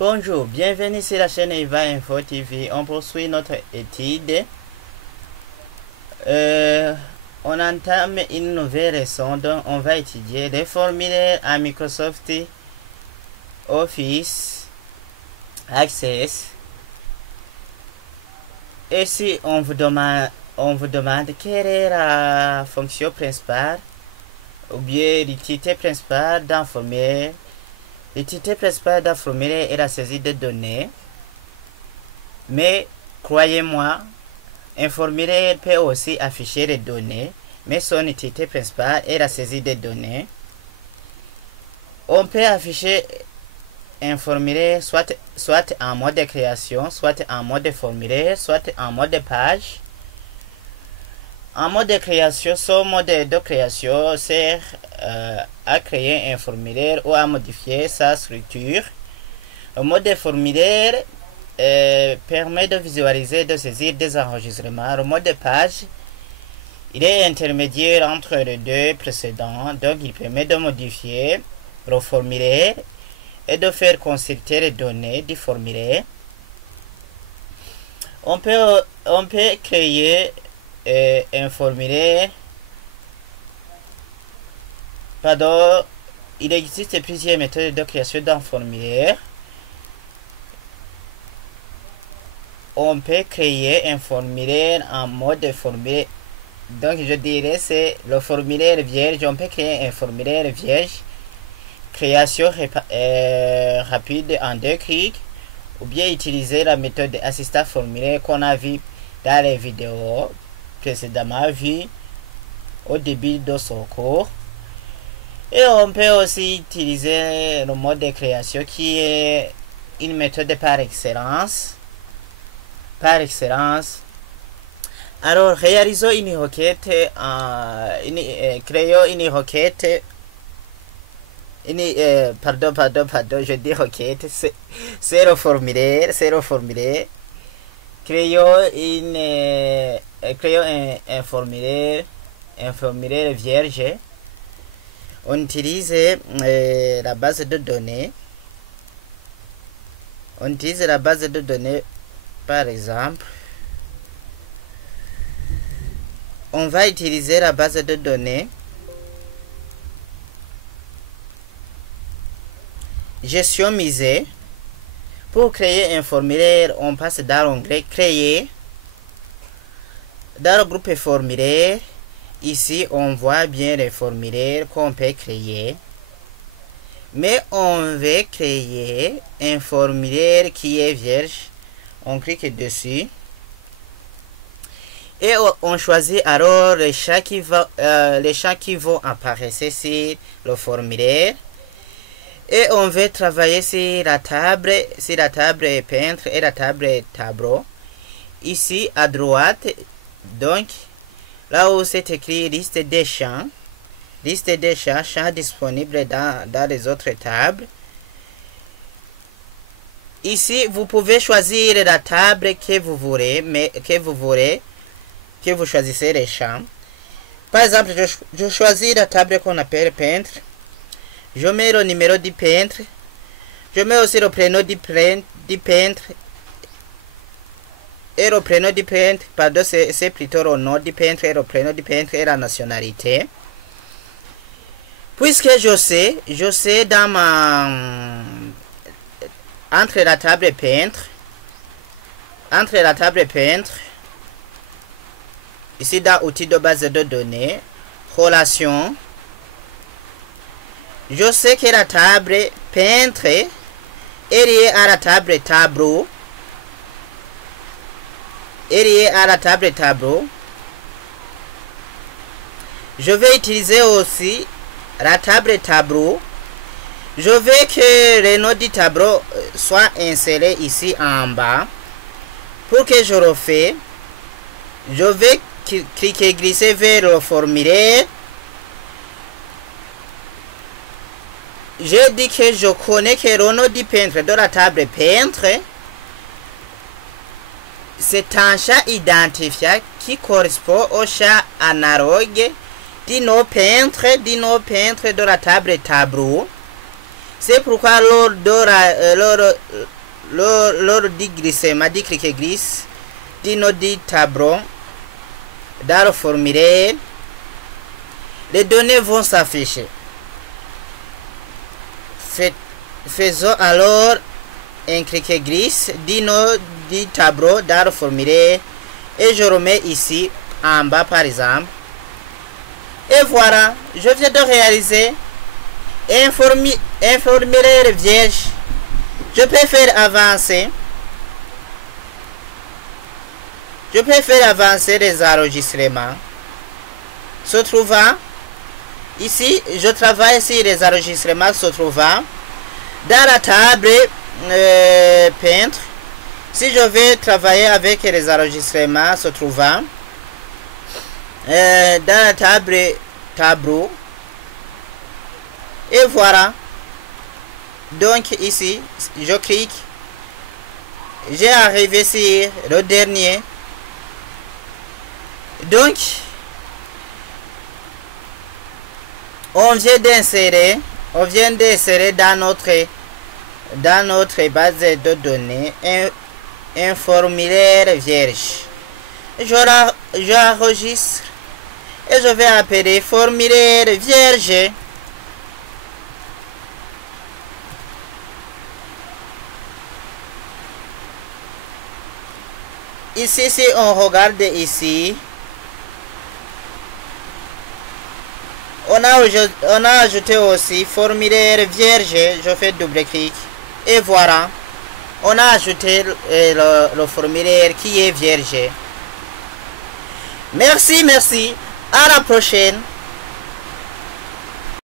Bonjour, bienvenue sur la chaîne Eva Info TV. On poursuit notre étude. On entame une nouvelle leçon dont on va étudier les formulaires à Microsoft Office Access. Et si on vous demande quelle est la fonction principale ou bien l'utilité principale d'un formulaire. L'utilité principale d'un formulaire est la saisie de données. Mais croyez-moi, un formulaire peut aussi afficher les données, mais son utilité principale est la saisie des données. On peut afficher un formulaire soit en mode de création, soit en mode de formulaire, soit en mode de page. En mode de création, ce mode de création sert à créer un formulaire ou à modifier sa structure. Le mode de formulaire permet de visualiser et de saisir des enregistrements. Le mode de page, il est intermédiaire entre les deux précédents, donc il permet de modifier le formulaire et de faire consulter les données du formulaire. On peut créer un formulaire. Pardon, il existe plusieurs méthodes de création d'un formulaire. On peut créer un formulaire en mode formulaire. Donc je dirais c'est le formulaire vierge. On peut créer un formulaire vierge. Création rapide en 2 clics. Ou bien utiliser la méthode assistant formulaire qu'on a vu dans les vidéos précédemment vues au début de son cours. Et on peut aussi utiliser le mode de création qui est une méthode par excellence. Alors, réalisons une requête, créons une requête. Je dis requête, c'est le formulaire, Créons un formulaire vierge. On utilise la base de données. Par exemple. On va utiliser la base de données gestion misée. Pour créer un formulaire, on passe dans l'onglet créer. Dans le groupe formulaire, ici on voit bien les formulaires qu'on peut créer. Mais on veut créer un formulaire qui est vierge. On clique dessus. Et on choisit alors les champs qui vont apparaître sur le formulaire. Et on veut travailler sur la table peintre et la table tableau. Ici à droite, donc là où c'est écrit liste des champs disponibles dans les autres tables. Ici vous pouvez choisir la table que vous voulez, que vous choisissez les champs. Par exemple, je choisis la table qu'on appelle peintre. Je mets le numéro du peintre. Je mets aussi le prénom du peintre. Et le prénom du peintre, pardon, c'est plutôt le nom du peintre et le prénom du peintre et la nationalité. Puisque je sais dans entre la table peintre, ici dans outils de base de données, relation, je sais que la table peintre est liée à la table tableau. Je vais utiliser aussi la table tableau. Je veux que le nom du tableau soit inséré ici en bas. Pour que je le fais, je vais cliquer glisser vers le formulaire. Je dis que je connais que le nom du peintre de la table peintre, c'est un champ identifiant qui correspond au champ analogue du nom peintre de la table tableau. C'est pourquoi lors di glisse, ma di cliquer glisse, di no di tableau, dans le formulaire, les données vont s'afficher. Faisons alors un cliquer glisse, di no di tableau, dans le formulaire, et je remets ici en bas par exemple. Et voilà, je viens de réaliser un formulaire vierge. Je peux faire avancer. Je peux faire avancer les enregistrements. Se trouvant ici, je travaille sur les enregistrements se trouvant dans la table peintre. Si je vais travailler avec les enregistrements se trouvant dans la table tableau, et voilà. Donc ici je clique, j'ai arrivé sur le dernier. Donc on vient d'insérer dans notre base de données un formulaire vierge. J'enregistre et je vais appeler formulaire vierge. Ici, si on regarde ici, on a ajouté aussi formulaire vierge. Je fais double clic et voilà, on a ajouté le formulaire qui est vierge. Merci, à la prochaine.